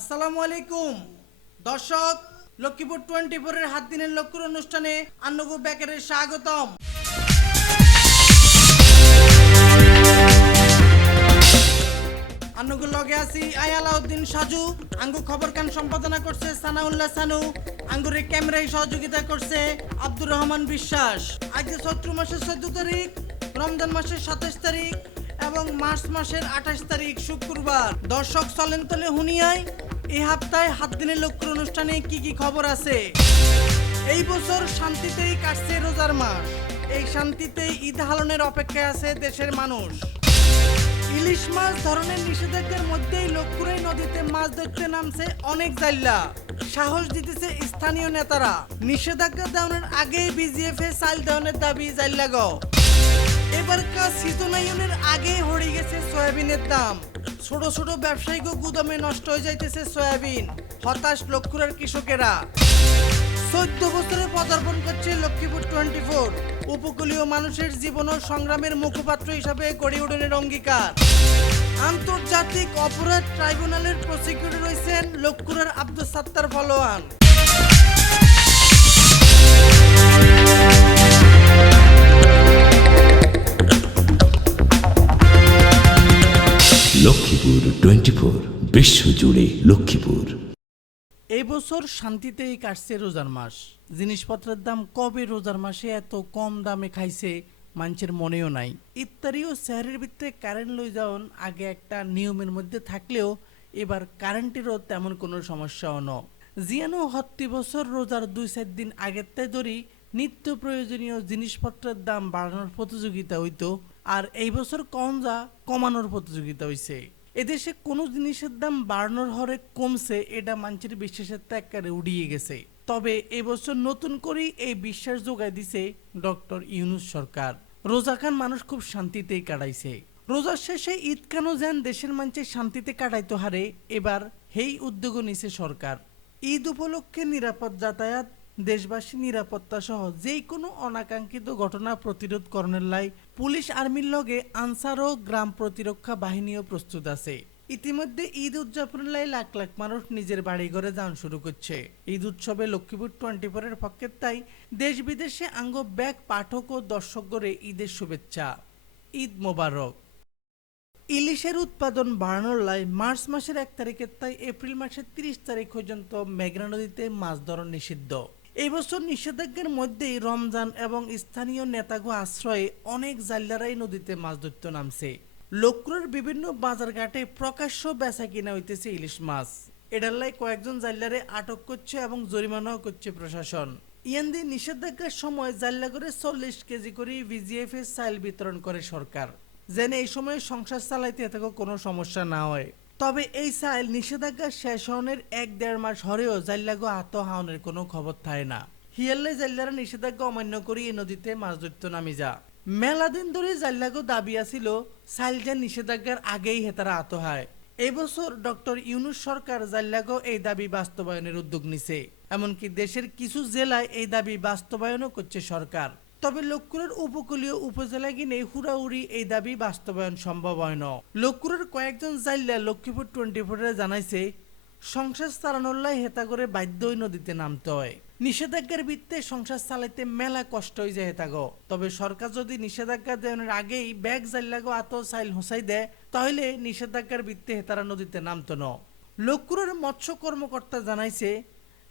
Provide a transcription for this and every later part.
আসসালামু আলাইকুম। দর্শক, লক্ষ্মীপুর টোয়েন্টি ফোরের হাত দিনের লক্ষ্যর অনুষ্ঠানে আন্নগু বেকারের স্বাগতম। আন্নগুর লগে আছি আয়ালাউদ্দিন সাজু। আঙ্গু খবর কান সম্পাদনা করছে সানাউল্লাহ সানু। আঙ্গুরে ক্যামেরায় সহযোগিতা করছে আব্দুর রহমান বিশ্বাস। আজকে চৈত্র মাসের চোদ্দ তারিখ, রমজান মাসের সাতাশ তারিখ এবং মার্চ মাসের আঠাশ তারিখ, শুক্রবার। দর্শক চলেন তলে হুনিয়ায়। এই সপ্তাহে হাত দিনের লক্ষ্য অনুষ্ঠানে কি কি খবর আছে? এই বছর শান্তিতেই কাটছে রোজার মাস। এই শান্তিতেই ঈদ হালনের অপেক্ষায় আছে দেশের মানুষ। ইলিশ মাছ ধরনের নিষেধাজ্ঞার মধ্যেই লক্ষ্মুরাই নদীতে মাছ ধরতে নামছে অনেক জাল্লা সাহস দিতেছে স্থানীয় নেতারা। নিষেধাজ্ঞা দেওয়ানোর আগেই বিজিএফ এ চাল দেওয়ানোর দাবি জাইল্লা গ। এবারকার সিজনায়নের আগেই হড়ে গেছে সয়াবিনের দাম। ছোট ছোট ব্যবসায়িক গুদামে নষ্ট হয়ে যাইতেছে সয়াবিন। হতাশ লক্ষ্মুরের কৃষকেরা। চোদ্দ বছরে পদার্পণ করছে লক্ষ্মীপুর টোয়েন্টি ফোর উপকূলীয় মানুষের জীবন ও সংগ্রামের মুখপাত্র হিসাবে গড়ে উঠনের অঙ্গীকার। আন্তর্জাতিক অপরাধ ট্রাইব্যুনালের প্রসিকিউটর রয়েছেন লক্ষ্মুরের আব্দুল সাত্তার ফলোয়ান। বিশ্বজুড়ে লক্ষ্মীপুর। এই বছর শান্তিতেই কাটছে রোজার মাস। জিনিসপত্রের দাম কবে রোজার মাসে এত কম দামে খাইছে মানুষের মনেও নাই। ইত্যাদি ও শহরের ভিতরে কারেন্ট লই যাওন আগে একটা নিয়মের মধ্যে থাকলেও এবার কারেন্টেরও তেমন কোনো সমস্যাও ন। জিয়ানো হত্তি বছর রোজার দুই চার দিন আগের তাই ধরি নিত্য প্রয়োজনীয় জিনিসপত্রের দাম বাড়ানোর প্রতিযোগিতা হইতো, আর এই বছর কম যা কমানোর প্রতিযোগিতা হইছে। এদেশে কোনো জিনিসের দাম বাড়ানোর হরে কমছে, এটা মানুষের বিশ্বাসের ত্যাগকারে উড়িয়ে গেছে। তবে এবছর নতুন করেই এই বিশ্বাস যোগায় দিছে ডক্টর ইউনুস সরকার। রোজা খান মানুষ খুব শান্তিতেই কাটাইছে। রোজার শেষে ঈদ কেন যেন দেশের মানুষের শান্তিতে কাটাইতে হারে, এবার হেই উদ্যোগ নিছে সরকার। ঈদ উপলক্ষে নিরাপদ যাতায়াত দেশবাসী নিরাপত্তা সহ যে কোনো অনাকাঙ্ক্ষিত ঘটনা প্রতিরোধ করণের লাই পুলিশ আর্মির লগে আনসার ও গ্রাম প্রতিরক্ষা বাহিনীও প্রস্তুত আছে। ইতিমধ্যে ঈদ উদযাপনের লাই লাখ লাখ মানুষ নিজের বাড়ি ঘরে যান শুরু করছে। ঈদ উৎসবে লক্ষ্মীপুর টোয়েন্টি ফোরের পক্ষের তাই দেশ বিদেশে আঙ্গ ব্যাগ পাঠক ও দর্শক গড়ে ঈদের শুভেচ্ছা। ঈদ মোবারক। ইলিশের উৎপাদন বাড়ানোর লাই মার্চ মাসের এক তারিখের তাই এপ্রিল মাসের তিরিশ তারিখ পর্যন্ত মেঘনা নদীতে মাছ ধরা নিষিদ্ধ। এই বছর নিষেধাজ্ঞার মধ্যেই রমজান এবং স্থানীয় নেতাগো আশ্রয়ে অনেক জাল্লারাই নদীতে মাছ ধরতে নামছে। লক্ষ্মুরের বিভিন্ন বাজারঘাটে প্রকাশ্য বেচা কিনা হইতেছে ইলিশ মাছ। লাই কয়েকজন জাল্লারে আটক করছে এবং জরিমানাও করছে প্রশাসন। ইয়ান্দি নিষেধাজ্ঞার সময় জাল্লা করে চল্লিশ কেজি করে ভিজিএফ এর চাইল বিতরণ করে সরকার। যেন এই সময় সংসার চালাইতে এতে কোনো সমস্যা না হয়। তবে এই সাইল নিষেধাজ্ঞা শেষ হওয়ার এক দেড় মাস হরেও জাল্লাগো আত হাওনের কোনো খবর থাকে না। হিয়াল্লে জাল্লারা নিষেধাজ্ঞা অমান্য করে এই নদীতে মাছ ধরতে নামি যা। মেলা দিন ধরে জাল্লাগো দাবি আছিল যে নিষেধাজ্ঞার আগেই হেতারা আত হয়। এবছর ডক্টর ইউনুস সরকার জাল্লাগো এই দাবি বাস্তবায়নের উদ্যোগ নিছে। এমনকি দেশের কিছু জেলায় এই দাবি বাস্তবায়নও করছে সরকার। তবে লক্ষ্মুরের উপকূলীয় উপজেলা গিনে হুড়াহুড়ি, এই দাবি বাস্তবায়ন সম্ভব হয় না। লক্ষ্মুরের কয়েকজন জাইল্লা লক্ষ্মীপুর টোয়েন্টি ফোরে জানাইছে, সংসার চালানোর লাই হেতা করে বাধ্য নদীতে নামতে হয়। নিষেধাজ্ঞার ভিত্তে সংসার চালাইতে মেলা কষ্ট হয়ে যায় হেতাগ। তবে সরকার যদি নিষেধাজ্ঞা দেওয়ার আগেই ব্যাগ জাল্লাগো আত সাইল হোসাই দেয়, তাহলে নিষেধাজ্ঞার ভিত্তে হেতারা নদীতে নামতো ন। লক্ষ্মুরের মৎস্য কর্মকর্তা জানাইছে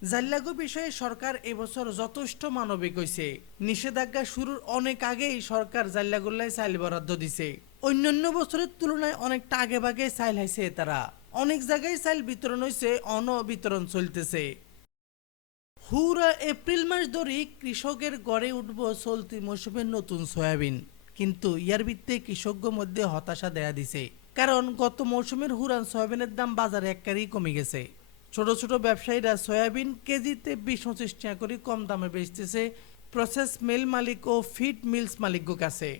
জাল্লাগো বিষয়ে সরকার এবছর যথেষ্ট মানবিক হয়েছে নিষেধাজ্ঞা শুরুর অনেক আগেই সরকার জাল্লাগুল্লায় চাইল বরাদ্দ দিছে। অন্যান্য বছরের তুলনায় অনেকটা আগে ভাগে চাইল হাইছে তারা। অনেক জায়গায় চাইল বিতরণ হয়েছে অন বিতরণ চলতেছে। হুরা এপ্রিল মাস ধরে কৃষকের গড়ে উঠব চলতি মৌসুমের নতুন সয়াবিন। কিন্তু ইয়ার ভিত্তে কৃষকদের মধ্যে হতাশা দেয়া দিছে। কারণ গত মৌসুমের হুরান সয়াবিনের দাম বাজারে এককারেই কমে গেছে। ছোট ছোট ব্যবসায়ীরা সয়াবিন কেজিতে বিশ পঁচিশ টাকা করে কম দামে বেচতেছে। প্রসেস মিল মালিক ও ফিড মিলস মালিকগো কাছে।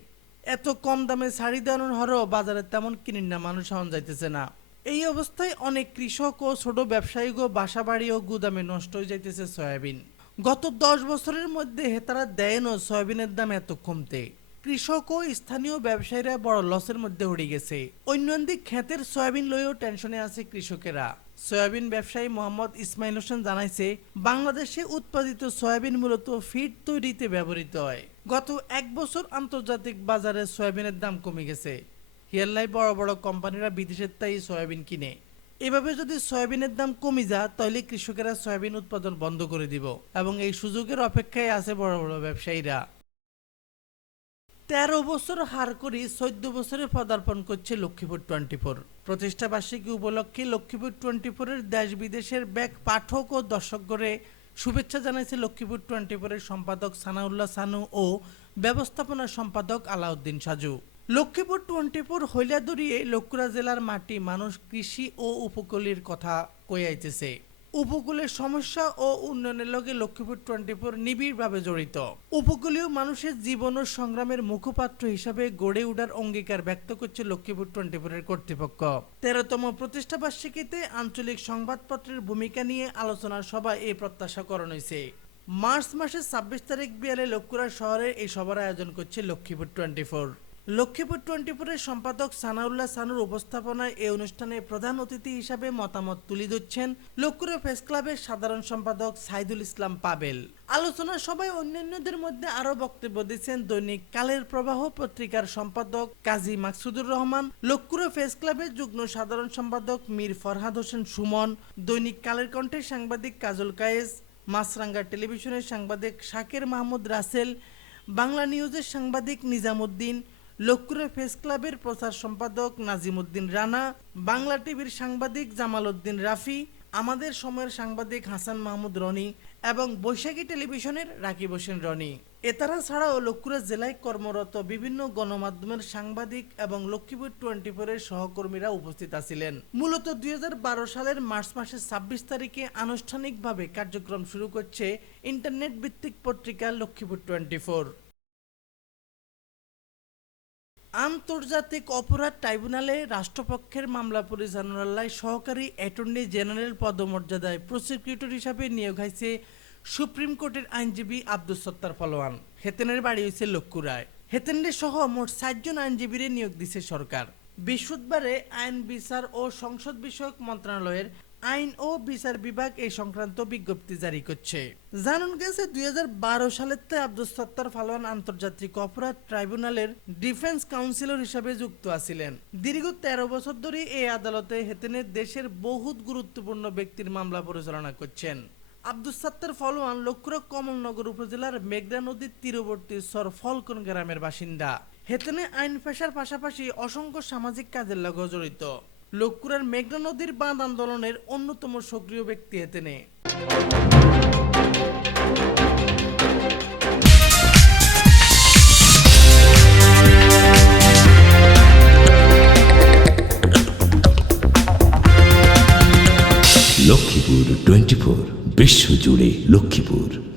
এত কম দামে শাড়ি দেওয়ানোর হরও বাজারে তেমন কিনিন না, মানুষ হন যাইতেছে না। এই অবস্থায় অনেক কৃষক ও ছোট ব্যবসায়ীগো বাসা বাড়ি ও গুদামে নষ্ট হয়ে যাইতেছে সয়াবিন। গত দশ বছরের মধ্যে হেতারা দেয় দেয়নও সয়াবিনের দাম এত কমতে। কৃষক ও স্থানীয় ব্যবসায়ীরা বড় লসের মধ্যে উড়ে গেছে। অন্যদিক ক্ষেতের সয়াবিন লইও টেনশনে আছে কৃষকেরা। সয়াবিন ব্যবসায়ী মোহাম্মদ ইসমাইল হোসেন জানাইছে, বাংলাদেশে উৎপাদিত সয়াবিন মূলত ফিড তৈরিতে ব্যবহৃত হয়। গত এক বছর আন্তর্জাতিক বাজারে সয়াবিনের দাম কমে গেছে। হিয়াল্লাই বড় বড় কোম্পানিরা বিদেশের তাই সয়াবিন কিনে। এভাবে যদি সয়াবিনের দাম কমে যায়, তাহলে কৃষকেরা সয়াবিন উৎপাদন বন্ধ করে দিব এবং এই সুযোগের অপেক্ষায় আছে বড় বড় ব্যবসায়ীরা। তেরো বছর হার করি চোদ্দ বছরে পদার্পণ করছে লক্ষ্মীপুর টোয়েন্টি ফোর প্রতিষ্ঠাবার্ষিকী উপলক্ষে লক্ষ্মীপুর টোয়েন্টি ফোরের দেশ বিদেশের ব্যাগ পাঠক ও দর্শকগণে শুভেচ্ছা জানাইছে লক্ষ্মীপুর টোয়েন্টি ফোরের সম্পাদক সানাউল্লাহ সানু ও ব্যবস্থাপনা সম্পাদক আলাউদ্দিন সাজু। লক্ষ্মীপুর টোয়েন্টি ফোর হৈলাদুরিয়ে লক্ষ্মীরা জেলার মাটি মানুষ, কৃষি ও উপকূলের কথা কইয়াইতেছে। উপকূলের সমস্যা ও উন্নয়নের লগে লক্ষ্মীপুর টোয়েন্টি ফোর নিবিড়ভাবে জড়িত। উপকূলীয় মানুষের জীবন ও সংগ্রামের মুখপাত্র হিসাবে গড়ে ওঠার অঙ্গীকার ব্যক্ত করছে লক্ষ্মীপুর টোয়েন্টি ফোরের কর্তৃপক্ষ। তেরোতম প্রতিষ্ঠা বার্ষিকীতে আঞ্চলিক সংবাদপত্রের ভূমিকা নিয়ে আলোচনা সভা এই প্রত্যাশা করানো হয়েছে। মার্চ মাসের ছাব্বিশ তারিখ বিয়ালে লক্ষ্মীরা শহরে এই সভার আয়োজন করছে Lakshmipur twenty four Lakshmipur twenty ফোরের সম্পাদক সানাউল্লাহ সানুর উপস্থাপনায় এই অনুষ্ঠানে প্রধান অতিথি হিসাবে মতামত তুলে ধরছেন লক্ষ্মীপুর প্রেস ক্লাবের সাধারণ সম্পাদক সাইদুল ইসলাম পাবেল। আলোচনা সভায় অন্যান্যদের মধ্যে আরও বক্তব্য দিচ্ছেন দৈনিক কালের প্রবাহ পত্রিকার সম্পাদক কাজী মাকসুদুর রহমান, লক্ষ্মীপুর প্রেস ক্লাবের যুগ্ম সাধারণ সম্পাদক মীর ফরহাদ হোসেন সুমন, দৈনিক কালের কণ্ঠের সাংবাদিক কাজল কায়েস, মাছরাঙ্গা টেলিভিশনের সাংবাদিক শাকের মাহমুদ রাসেল, বাংলা নিউজের সাংবাদিক নিজামুদ্দিন লক্ষ্মীপুর ফেস ক্লাবের প্রচার সম্পাদক নাজিমুদ্দিন রানা, বাংলা টিভির সাংবাদিক জামাল উদ্দিন রাফি, আমাদের সময়ের সাংবাদিক হাসান মাহমুদ রনি এবং বৈশাখী টেলিভিশনের রাকিব হোসেন রনি। এতারা ছাড়াও লক্ষ্মীপুর জেলায় কর্মরত বিভিন্ন গণমাধ্যমের সাংবাদিক এবং লক্ষ্মীপুর টোয়েন্টি ফোরের সহকর্মীরা উপস্থিত আছিলেন। মূলত দুই হাজার বারো সালের মার্চ মাসের ছাব্বিশ তারিখে আনুষ্ঠানিকভাবে কার্যক্রম শুরু করছে ইন্টারনেট ভিত্তিক পত্রিকা লক্ষ্মীপুর টোয়েন্টি ফোর আন্তর্জাতিক অপরাধ ট্রাইব্যুনালে রাষ্ট্রপক্ষের মামলা পরিচালনায় সহকারী অ্যাটর্নি জেনারেল পদমর্যাদায় প্রসিকিউটর হিসাবে নিয়োগ হয়েছে সুপ্রিম কোর্টের আইনজীবী আব্দুল সত্তার ফলোয়ান হেতেনের বাড়ি হয়েছে লক্ষ্যুরায় হেতেনের সহ মোট ষাটজন আইনজীবীরে নিয়োগ দিছে সরকার। বৃহস্পতিবারে আইন বিচার ও সংসদ বিষয়ক মন্ত্রণালয়ের আইন ও বিচার বিভাগ এই সংক্রান্ত বিজ্ঞপ্তি জারি করছে। জানান গেছে দুই হাজার সালের তে আব্দুল সত্তার ফালোয়ান আন্তর্জাতিক অপরাধ ট্রাইব্যুনালের ডিফেন্স কাউন্সিলর হিসাবে যুক্ত আছিলেন। দীর্ঘ তেরো বছর ধরে এই আদালতে হেতেনের দেশের বহুত গুরুত্বপূর্ণ ব্যক্তির মামলা পরিচালনা করছেন। আব্দুল সত্তার ফলোয়ান লক্ষ্য কমলনগর উপজেলার মেঘনা নদীর তীরবর্তী সর ফলকন গ্রামের বাসিন্দা। হেতনে আইন পেশার পাশাপাশি অসংখ্য সামাজিক কাজের লগে জড়িত। লক্ষ্মুরের মেঘনা নদীর বাঁধ আন্দোলনের অন্যতম সক্রিয় ব্যক্তি হেতেনে লক্ষ্মীপুর টোয়েন্টি ফোর বিশ্বজুড়ে লক্ষ্মীপুর।